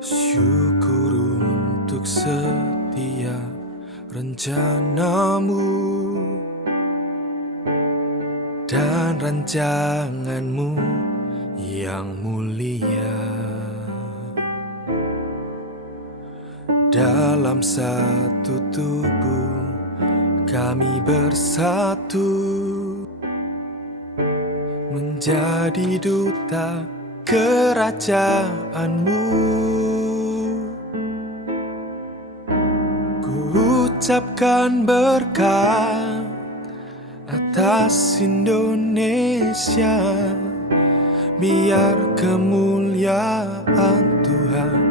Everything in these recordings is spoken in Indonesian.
Syukur untuk setiap rencanamu dan rancanganmu yang mulia. Dalam satu tubuh kami bersatu, menjadi duta kerajaanmu. Ku ucapkan berkat atas Indonesia, biar kemuliaan Tuhan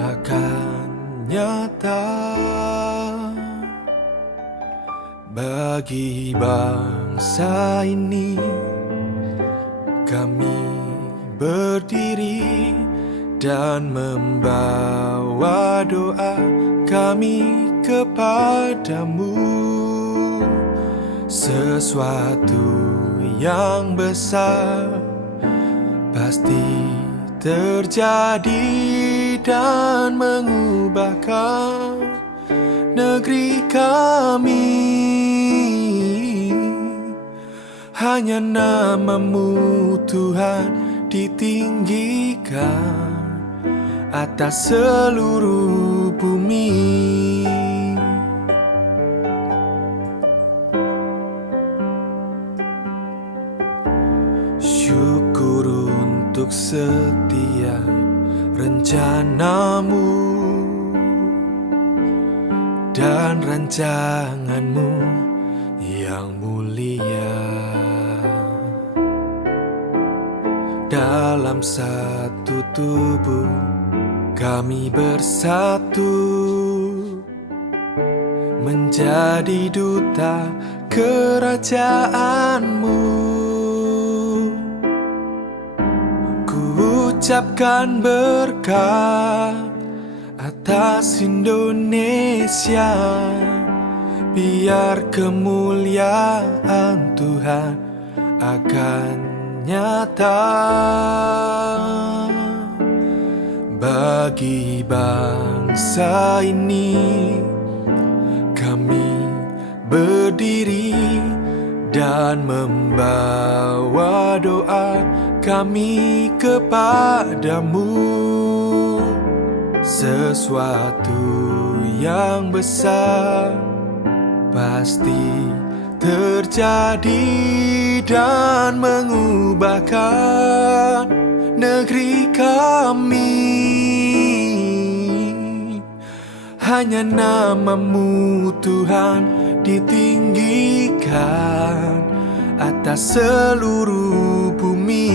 akan nyata. Bagi bangsa ini kami berdiri dan membawa doa kami kepadamu. Sesuatu yang besar pasti terjadi dan mengubahkan negeri kami. Hanya nama-Mu Tuhan ditinggikan atas seluruh bumi. Syukur untuk setiap rencanamu dan rancanganmu yang mulia. Dalam satu tubuh kami bersatu, menjadi duta kerajaanmu. Ku ucapkan berkat atas Indonesia, biar kemuliaan Tuhan akan nyata. Bagi bangsa ini kami berdiri dan membawa doa kami kepadamu. Sesuatu yang besar pasti terjadi dan mengubahkan negeri kami. Hanya nama-Mu Tuhan ditinggikan atas seluruh bumi.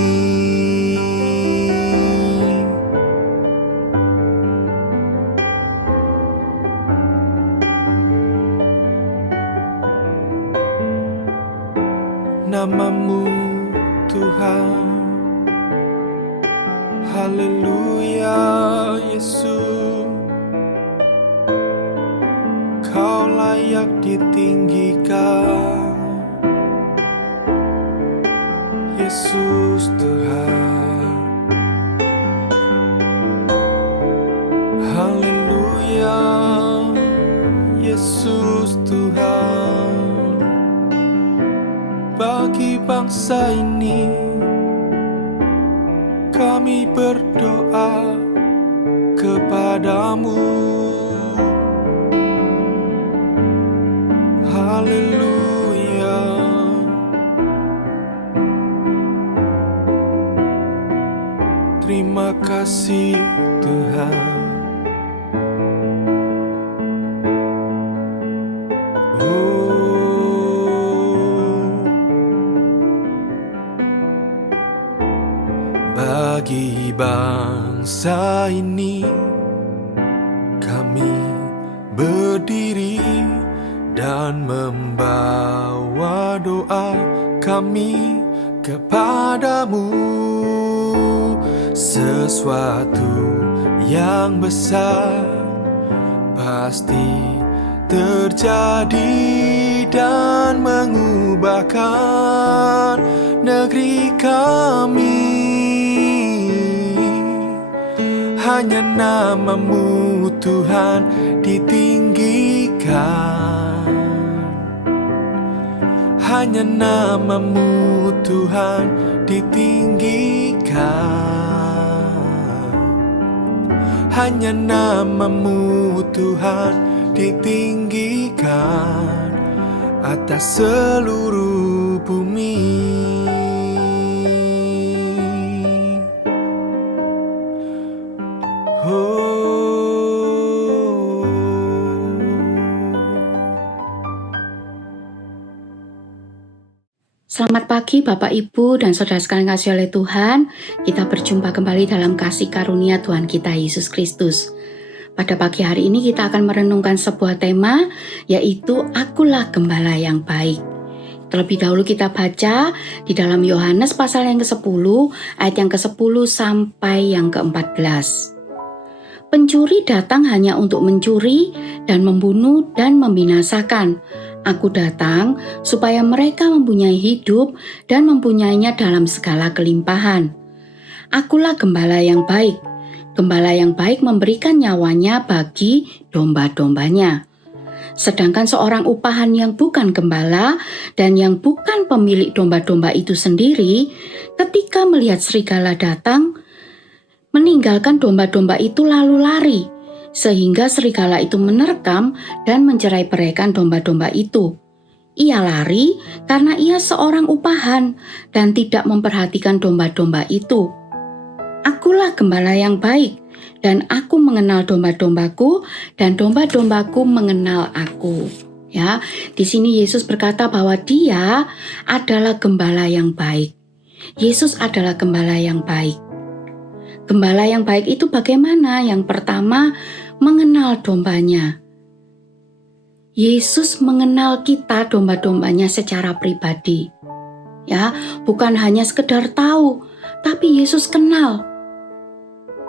Nama-Mu Tuhan, haleluya Yesus. Kau layak ditinggikan, Yesus Tuhan. Haleluya Yesus Tuhan. Bagi bangsa ini kami berdoa kepadamu. Haleluya. Terima kasih Tuhan. Bagi bangsa ini kami berdiri dan membawa doa kami kepadamu. Sesuatu yang besar pasti terjadi dan mengubahkan negeri kami. hanya nama-Mu Tuhan ditinggikan. Hanya nama-Mu Tuhan ditinggikan. Hanya nama-Mu Tuhan ditinggikan atas seluruh bumi. Selamat pagi Bapak Ibu dan Saudara sekalian kasih oleh Tuhan. Kita berjumpa kembali dalam kasih karunia Tuhan kita Yesus Kristus. Pada pagi hari ini kita akan merenungkan sebuah tema, yaitu Akulah Gembala yang Baik. Terlebih dahulu kita baca di dalam Yohanes pasal yang ke-10, ayat yang ke-10 sampai yang ke-14. Pencuri datang hanya untuk mencuri dan membunuh dan membinasakan. Aku datang supaya mereka mempunyai hidup dan mempunyainya dalam segala kelimpahan. Akulah gembala yang baik. Gembala yang baik memberikan nyawanya bagi domba-dombanya. Sedangkan seorang upahan yang bukan gembala dan yang bukan pemilik domba-domba itu sendiri, ketika melihat serigala datang, meninggalkan domba-domba itu lalu lari, sehingga serigala itu menerkam dan mencerai-beraikan domba-domba itu. Ia lari karena ia seorang upahan dan tidak memperhatikan domba-domba itu. Akulah gembala yang baik, dan aku mengenal domba-dombaku, dan domba-dombaku mengenal aku. Ya, di sini Yesus berkata bahwa Dia adalah gembala yang baik. Yesus adalah gembala yang baik. Gembala yang baik itu bagaimana? Yang pertama, mengenal dombanya. Yesus mengenal kita domba-dombanya secara pribadi. Ya, bukan hanya sekedar tahu, tapi Yesus kenal.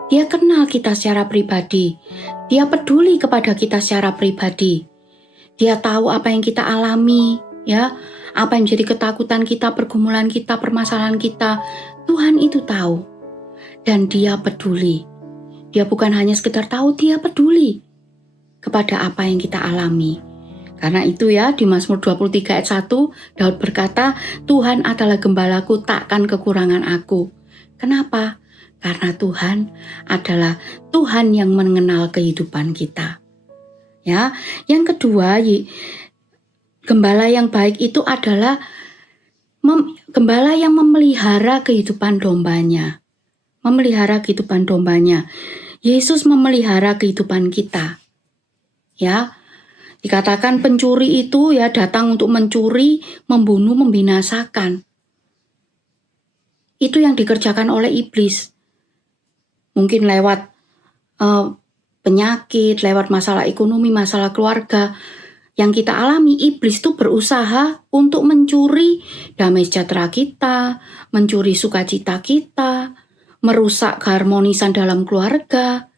Dia kenal kita secara pribadi. Dia peduli kepada kita secara pribadi. Dia tahu apa yang kita alami, ya, apa yang menjadi ketakutan kita, pergumulan kita, permasalahan kita. Tuhan itu tahu. Dan Dia peduli. Dia bukan hanya sekedar tahu, Dia peduli kepada apa yang kita alami. Karena itu ya, di Mazmur 23 ayat 1, Daud berkata, Tuhan adalah gembalaku, takkan kekurangan aku. Kenapa? Karena Tuhan adalah Tuhan yang mengenal kehidupan kita. Ya, yang kedua, gembala yang baik itu adalah gembala yang memelihara kehidupan dombanya. Memelihara kehidupan dombanya. Yesus memelihara kehidupan kita. Ya, dikatakan pencuri itu ya datang untuk mencuri, membunuh, membinasakan. Itu yang dikerjakan oleh iblis. Mungkin lewat penyakit, lewat masalah ekonomi, masalah keluarga yang kita alami. Iblis itu berusaha untuk mencuri damai sejahtera kita, mencuri sukacita kita, merusak keharmonisan dalam keluarga,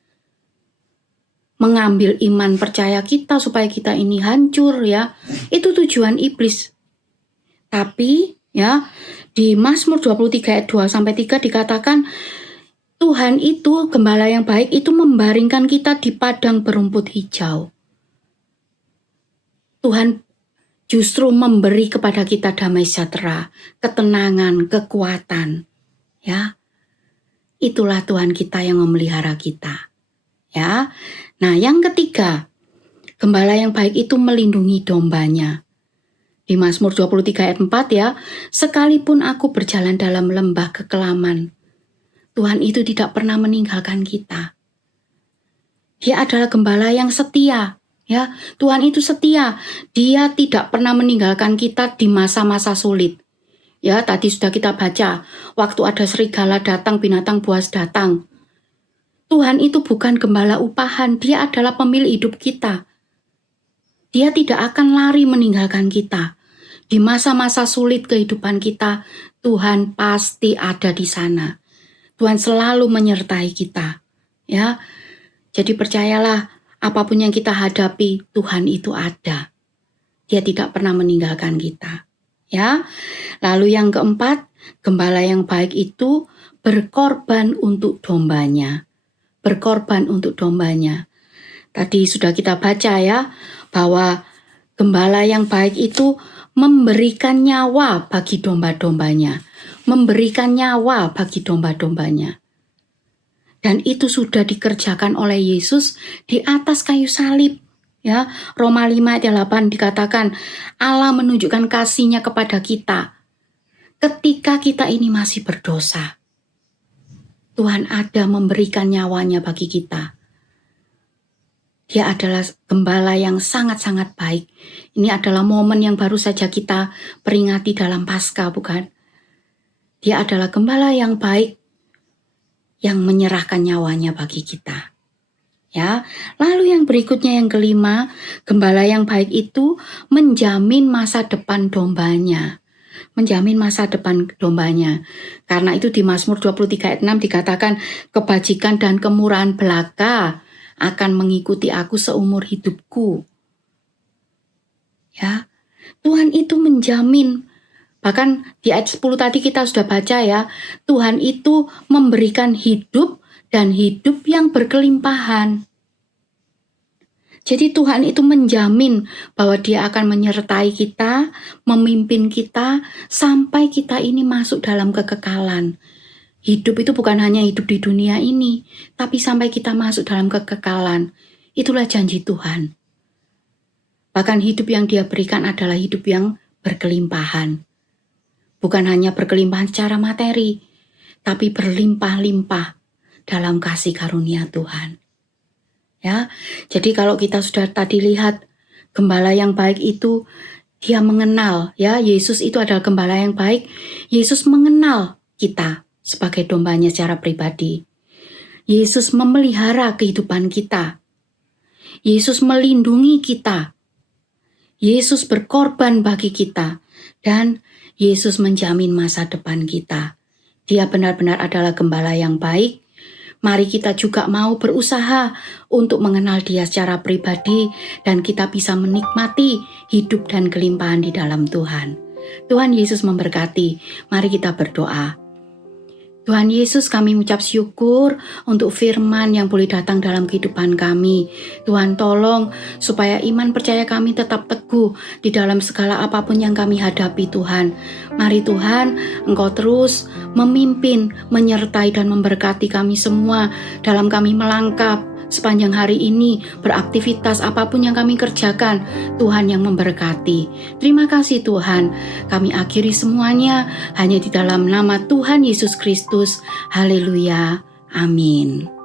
mengambil iman percaya kita supaya kita ini hancur ya. Itu tujuan iblis. Tapi ya, di Mazmur 23 ayat 2 sampai 3 dikatakan Tuhan itu, gembala yang baik itu membaringkan kita di padang berumput hijau. Tuhan justru memberi kepada kita damai sejahtera, ketenangan, kekuatan. Ya. Itulah Tuhan kita yang memelihara kita. Ya. Nah, yang ketiga, gembala yang baik itu melindungi dombanya. Di Mazmur 23 ayat 4 ya, sekalipun aku berjalan dalam lembah kekelaman, Tuhan itu tidak pernah meninggalkan kita. Dia adalah gembala yang setia. Ya, Tuhan itu setia. Dia tidak pernah meninggalkan kita di masa-masa sulit. Ya, tadi sudah kita baca, waktu ada serigala datang, binatang buas datang. Tuhan itu bukan gembala upahan, Dia adalah pemilik hidup kita. Dia tidak akan lari meninggalkan kita. Di masa-masa sulit kehidupan kita, Tuhan pasti ada di sana. Tuhan selalu menyertai kita. Ya, jadi percayalah, apapun yang kita hadapi, Tuhan itu ada. Dia tidak pernah meninggalkan kita. Ya, lalu yang keempat, gembala yang baik itu berkorban untuk dombanya. berkorban untuk dombanya. Tadi sudah kita baca ya, bahwa gembala yang baik itu memberikan nyawa bagi domba-dombanya. Memberikan nyawa bagi domba-dombanya. Dan itu sudah dikerjakan oleh Yesus di atas kayu salib. Ya, Roma 5 ayat 8 dikatakan Allah menunjukkan kasih-Nya kepada kita ketika kita ini masih berdosa. Tuhan ada memberikan nyawanya bagi kita. Dia adalah gembala yang sangat-sangat baik. Ini adalah momen yang baru saja kita peringati dalam Paskah, bukan? Dia adalah gembala yang baik yang menyerahkan nyawanya bagi kita. Ya, lalu yang berikutnya yang kelima, gembala yang baik itu menjamin masa depan dombanya. Menjamin masa depan dombanya. Karena itu di Mazmur 23 ayat 6 dikatakan, kebajikan dan kemurahan belaka akan mengikuti aku seumur hidupku. Ya, Tuhan itu menjamin. Bahkan di ayat 10 tadi kita sudah baca ya, Tuhan itu memberikan hidup dan hidup yang berkelimpahan. Jadi Tuhan itu menjamin bahwa Dia akan menyertai kita, memimpin kita, sampai kita ini masuk dalam kekekalan. Hidup itu bukan hanya hidup di dunia ini, tapi sampai kita masuk dalam kekekalan. Itulah janji Tuhan. Bahkan hidup yang Dia berikan adalah hidup yang berkelimpahan. Bukan hanya berkelimpahan secara materi, tapi berlimpah-limpah dalam kasih karunia Tuhan. Ya, jadi kalau kita sudah tadi lihat gembala yang baik itu, Dia mengenal, ya, Yesus itu adalah gembala yang baik. Yesus mengenal kita sebagai dombanya secara pribadi. Yesus memelihara kehidupan kita. Yesus melindungi kita. Yesus berkorban bagi kita. Dan Yesus menjamin masa depan kita. Dia benar-benar adalah gembala yang baik. Mari kita juga mau berusaha untuk mengenal Dia secara pribadi dan kita bisa menikmati hidup dan kelimpahan di dalam Tuhan. Tuhan Yesus memberkati. Mari kita berdoa. Tuhan Yesus, kami mengucap syukur untuk firman yang boleh datang dalam kehidupan kami. Tuhan tolong supaya iman percaya kami tetap teguh di dalam segala apapun yang kami hadapi Tuhan. Mari Tuhan, Engkau terus memimpin, menyertai dan memberkati kami semua dalam kami melangkah sepanjang hari ini, beraktivitas apapun yang kami kerjakan, Tuhan yang memberkati. Terima kasih Tuhan, kami akhiri semuanya hanya di dalam nama Tuhan Yesus Kristus. Haleluya, amin.